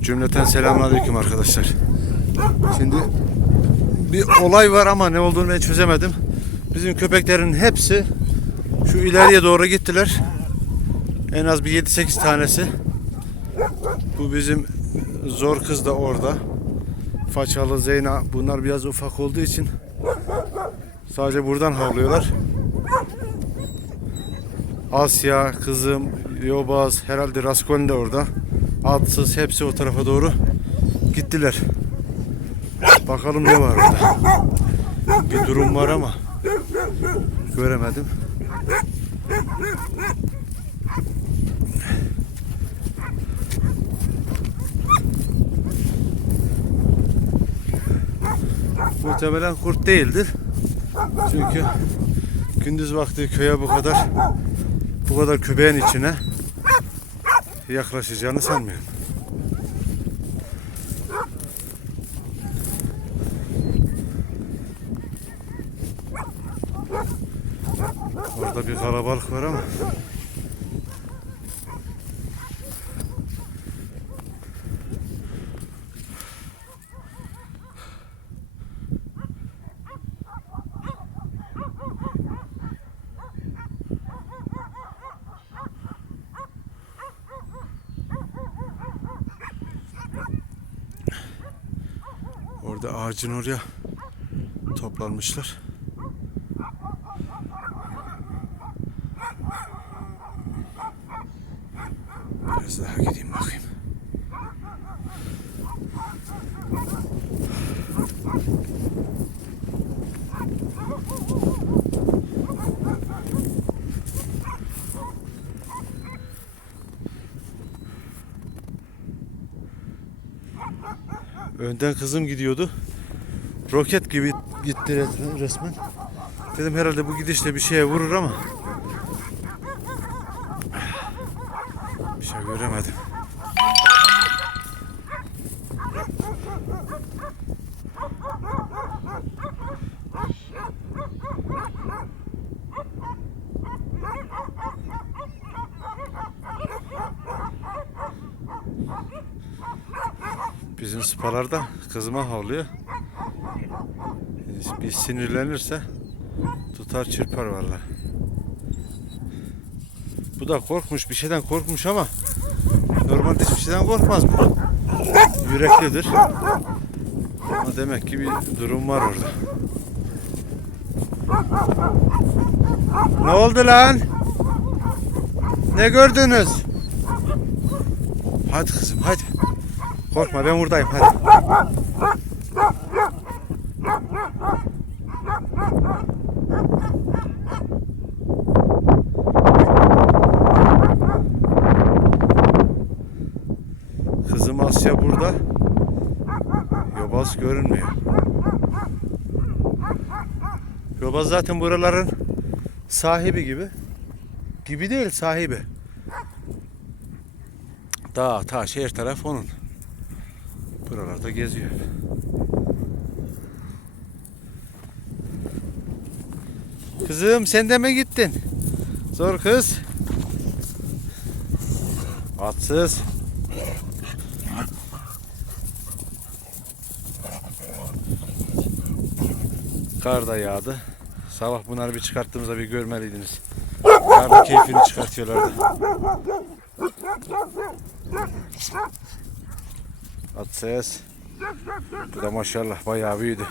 Cümleten selamünaleyküm arkadaşlar. Şimdi bir olay var ama ne olduğunu ben çözemedim. Bizim köpeklerin hepsi şu ileriye doğru gittiler. En az bir 7-8 tanesi. Bu bizim zor kız da orada. Façalı Zeyna bunlar biraz ufak olduğu için sadece buradan havlıyorlar. Asya, kızım, Yobaz, herhalde Raskolin de orada. Adsız hepsi o tarafa doğru gittiler. Bakalım ne var orada. Bir durum var ama göremedim. Muhtemelen kurt değildir. Çünkü gündüz vakti köye bu kadar bu kadar köpeğin içine yaklaşacağını sanmıyorum. Orada bir kalabalık var ama orada ağacın oraya toplanmışlar. Biraz daha gideyim bakayım. Önden kızım gidiyordu. Roket gibi gitti resmen. Dedim herhalde bu gidişle bir şeye vurur ama Bizim spalarda kızıma havlıyor. Bir sinirlenirse tutar çırpar vallahi. Bu da korkmuş, bir şeyden korkmuş ama normalde hiçbir şeyden korkmaz bu. Yüreklidir. Ama demek ki bir durum var orada. Ne oldu lan? Ne gördünüz? Hadi kızım hadi. Korkma ben buradayım hadi. Kızım Asya burada. Yobaz görünmüyor. Yobaz zaten buraların sahibi gibi. Gibi değil sahibi. Dağ, taş, her taraf onun. Buralarda geziyor. Kızım sen de mi gittin? Zor kız. Atsız. Kar da yağdı. Sabah bunları bir çıkarttığımızda bir görmeliydiniz. Karda keyfini çıkartıyorlardı. At ses. Bu da maşallah bayağı büyüdü.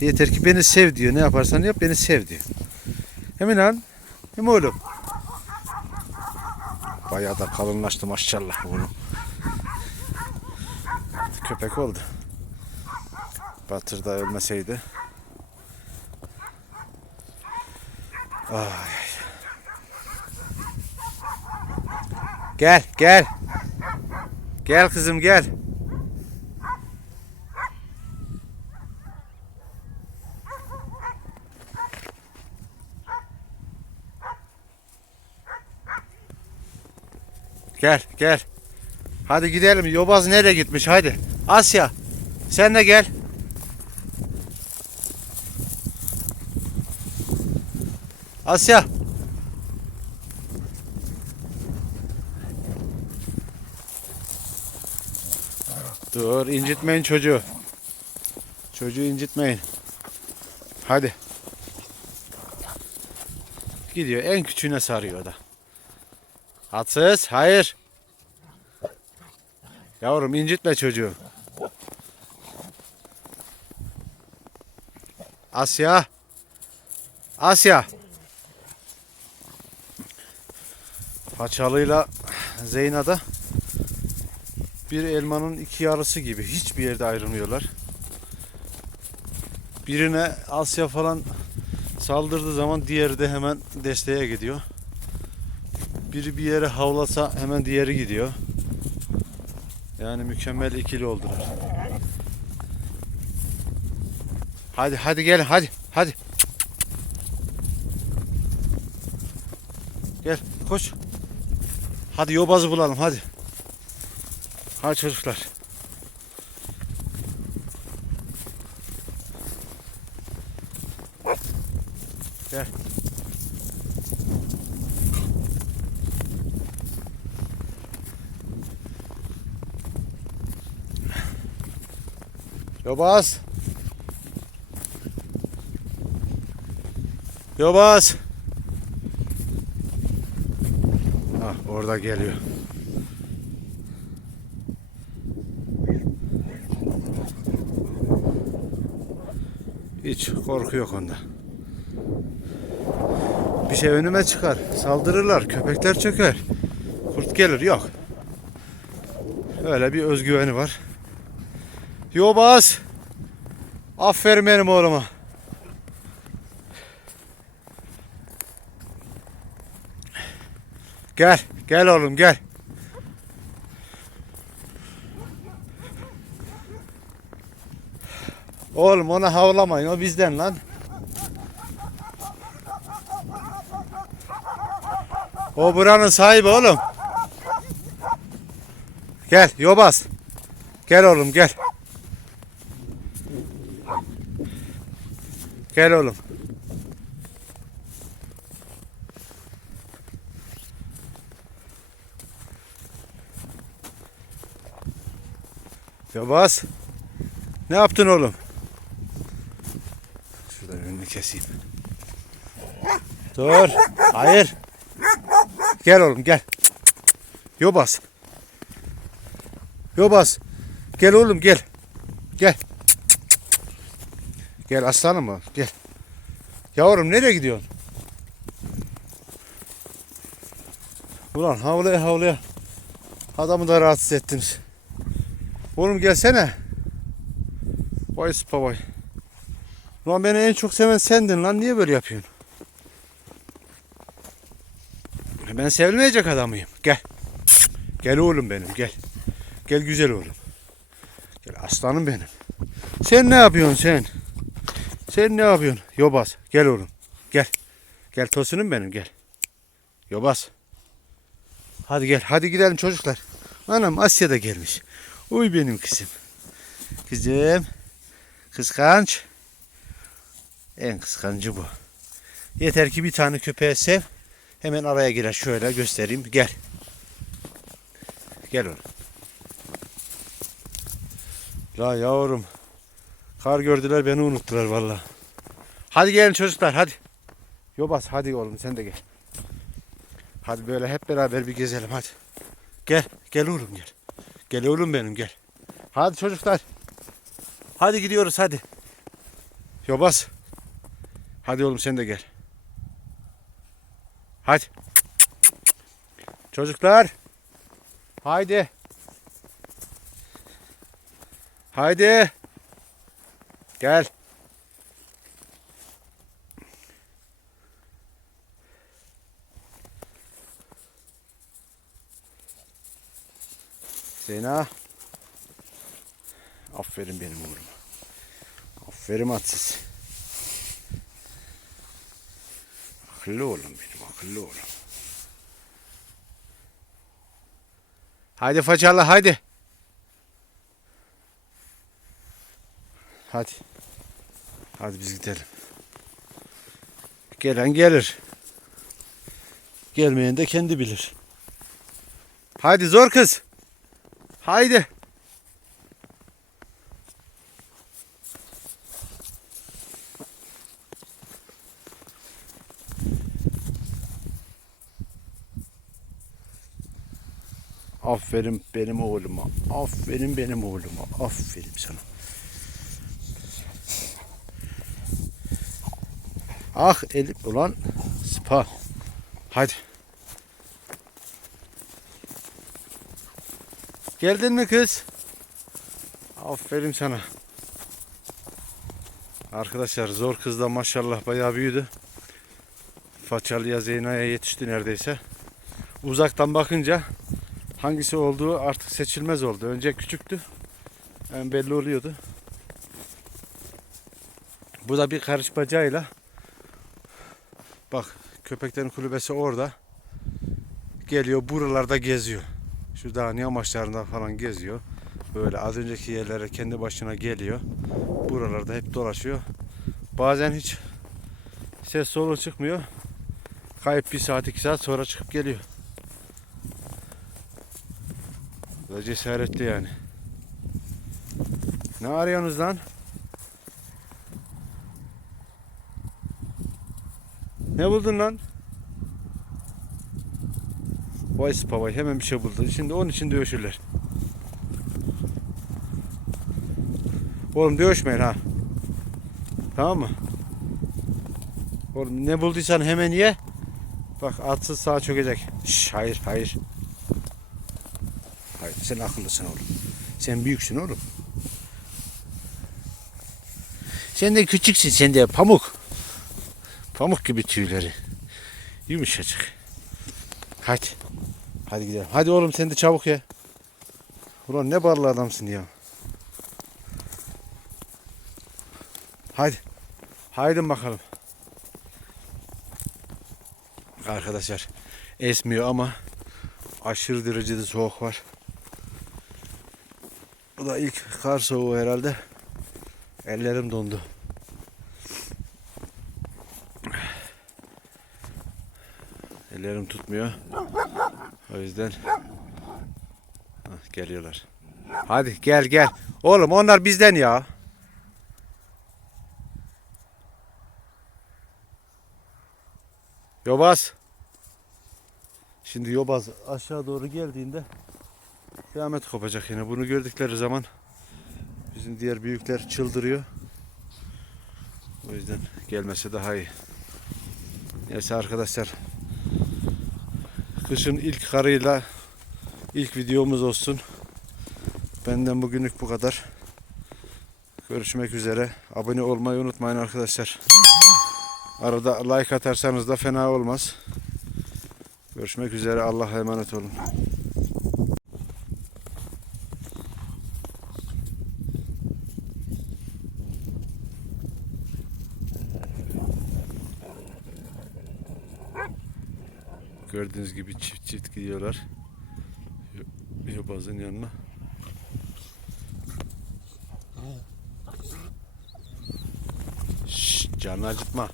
Yeter ki beni sev diyor. Ne yaparsan yap beni sev diyor. Emin han. Hem oğlum. Bayağı da kalınlaştı maşallah oğlum. Köpek oldu. Batır da ölmeseydi. Ay. Gel gel. Gel kızım gel. Gel gel. Hadi gidelim. Yobaz nereye gitmiş? Hadi. Asya. Sen de gel. Asya. Dur incitmeyin çocuğu. Çocuğu incitmeyin. Hadi. Gidiyor en küçüğüne sarıyor da. Atsız hayır. Yavrum incitme çocuğu. Asya. Asya. Paçalıyla Zeyna'da bir elmanın iki yarısı gibi hiçbir yerde ayrılmıyorlar. Birine Asya falan saldırdığı zaman diğeri de hemen desteğe gidiyor. Biri bir yere havlasa hemen diğeri gidiyor. Yani mükemmel ikili oldular. Hadi hadi gelin hadi hadi. Gel koş. Hadi yobazı bulalım hadi. Hadi çocuklar. Gel. Yobaz. Yobaz. Ah orada geliyor. Hiç korku yok onda. Bir şey önüme çıkar. Saldırırlar. Köpekler çöker. Kurt gelir. Yok. Öyle bir özgüveni var. Yobaz. Aferin benim oğluma. Gel. Gel oğlum gel. Oğlum ona havlamayın. O bizden lan. O buranın sahibi oğlum. Gel yobaz. Gel oğlum gel. Gel oğlum. Yobaz. Ne yaptın oğlum? Şuradan önünü keseyim. Dur. Hayır. Gel oğlum gel. Yobaz. Yobaz. Gel oğlum gel. Gel. Gel aslanım mı? Gel. Yavrum nereye gidiyorsun? Ulan havlaya havlaya. Adamı da rahatsız ettiniz. Oğlum gelsene. Vay sıpa vay. Ulan beni en çok seven sendin lan. Niye böyle yapıyorsun? Ben sevilmeyecek adamıyım. Gel. Gel oğlum benim gel. Gel güzel oğlum. Gel aslanım benim. Sen ne yapıyorsun sen? Sen ne yapıyorsun? Yobaz. Gel oğlum. Gel. Gel tosunum benim gel. Yobaz. Hadi gel. Hadi gidelim çocuklar. Anam Asya da gelmiş. Uy benim kızım. Kızım. Kıskanç. En kıskancı bu. Yeter ki bir tane köpeğe sev. Hemen araya girer. Şöyle göstereyim. Gel. Gel oğlum. La yavrum. Kar gördüler beni unuttular valla. Hadi gelin çocuklar hadi. Yobaz hadi oğlum sen de gel. Hadi böyle hep beraber bir gezelim hadi. Gel. Gel oğlum gel. Gel oğlum benim gel. Hadi çocuklar. Hadi gidiyoruz hadi. Yobaz. Hadi oğlum sen de gel. Hadi. Çocuklar. Haydi. Haydi. Gel. Zeyna. Aferin benim oğluma. Aferin atsız. Akıllı oğlum benim akıllı oğlum. Haydi façalı haydi. Hadi. Hadi biz gidelim. Gelen gelir. Gelmeyen de kendi bilir. Haydi zor kız. Haydi. Aferin benim oğluma. Aferin benim oğluma. Aferin sana. Ah elim ulan spa. Hadi. Geldin mi kız? Aferin sana. Arkadaşlar zor kız da maşallah bayağı büyüdü. Façalıya Zeyna'ya yetişti neredeyse. Uzaktan bakınca hangisi olduğu artık seçilmez oldu. Önce küçüktü. Yani belli oluyordu. Bu da bir karış bacağıyla bak köpeklerin kulübesi orada. Geliyor buralarda geziyor. Şu dağın yamaçlarında falan geziyor. Böyle az önceki yerlere kendi başına geliyor. Buralarda hep dolaşıyor. Bazen hiç ses solu çıkmıyor. Kayıp bir saat iki saat sonra çıkıp geliyor. Bu da cesaretli yani. Ne arıyorsunuz lan? Ne buldun lan? Vay spavay hemen bir şey buldu. Şimdi onun için dövüşürler. Oğlum dövüşmeyin ha. Tamam mı? Oğlum ne bulduysan hemen ye. Bak atsız sağa çökecek. Şş, hayır hayır. Hayır sen akıllısın oğlum. Sen büyüksün oğlum. Sen de küçüksün sen de pamuk. Pamuk gibi tüyleri. Yumuşacık. Hadi. Hadi gidelim. Hadi oğlum sen de çabuk ye. Ulan ne barlı adamsın ya. Hadi. Haydi bakalım. Arkadaşlar esmiyor ama aşırı derecede soğuk var. Bu da ilk kar soğuğu herhalde. Ellerim dondu. Ellerim tutmuyor. O yüzden Hah, geliyorlar. Hadi gel gel. Oğlum onlar bizden ya. Yobaz. Şimdi Yobaz aşağı doğru geldiğinde kıyamet kopacak yine. Bunu gördükleri zaman bizim diğer büyükler çıldırıyor. O yüzden gelmesi daha iyi. Neyse arkadaşlar. Kışın ilk karıyla ilk videomuz olsun. Benden bugünlük bu kadar. Görüşmek üzere. Abone olmayı unutmayın arkadaşlar. Arada like atarsanız da fena olmaz. Görüşmek üzere. Allah'a emanet olun. Gördüğünüz gibi çift çift gidiyorlar. Yobazın yanına. Şşş, canını acıtma.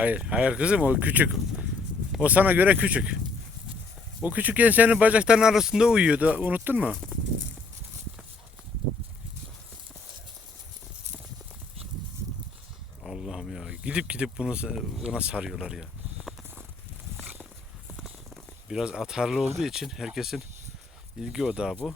Hayır, hayır kızım o küçük. O sana göre küçük. O küçükken senin bacakların arasında uyuyordu. Unuttun mu? Allah'ım ya. Gidip gidip bunu ona sarıyorlar ya. Biraz atarlı olduğu için herkesin ilgi odağı bu.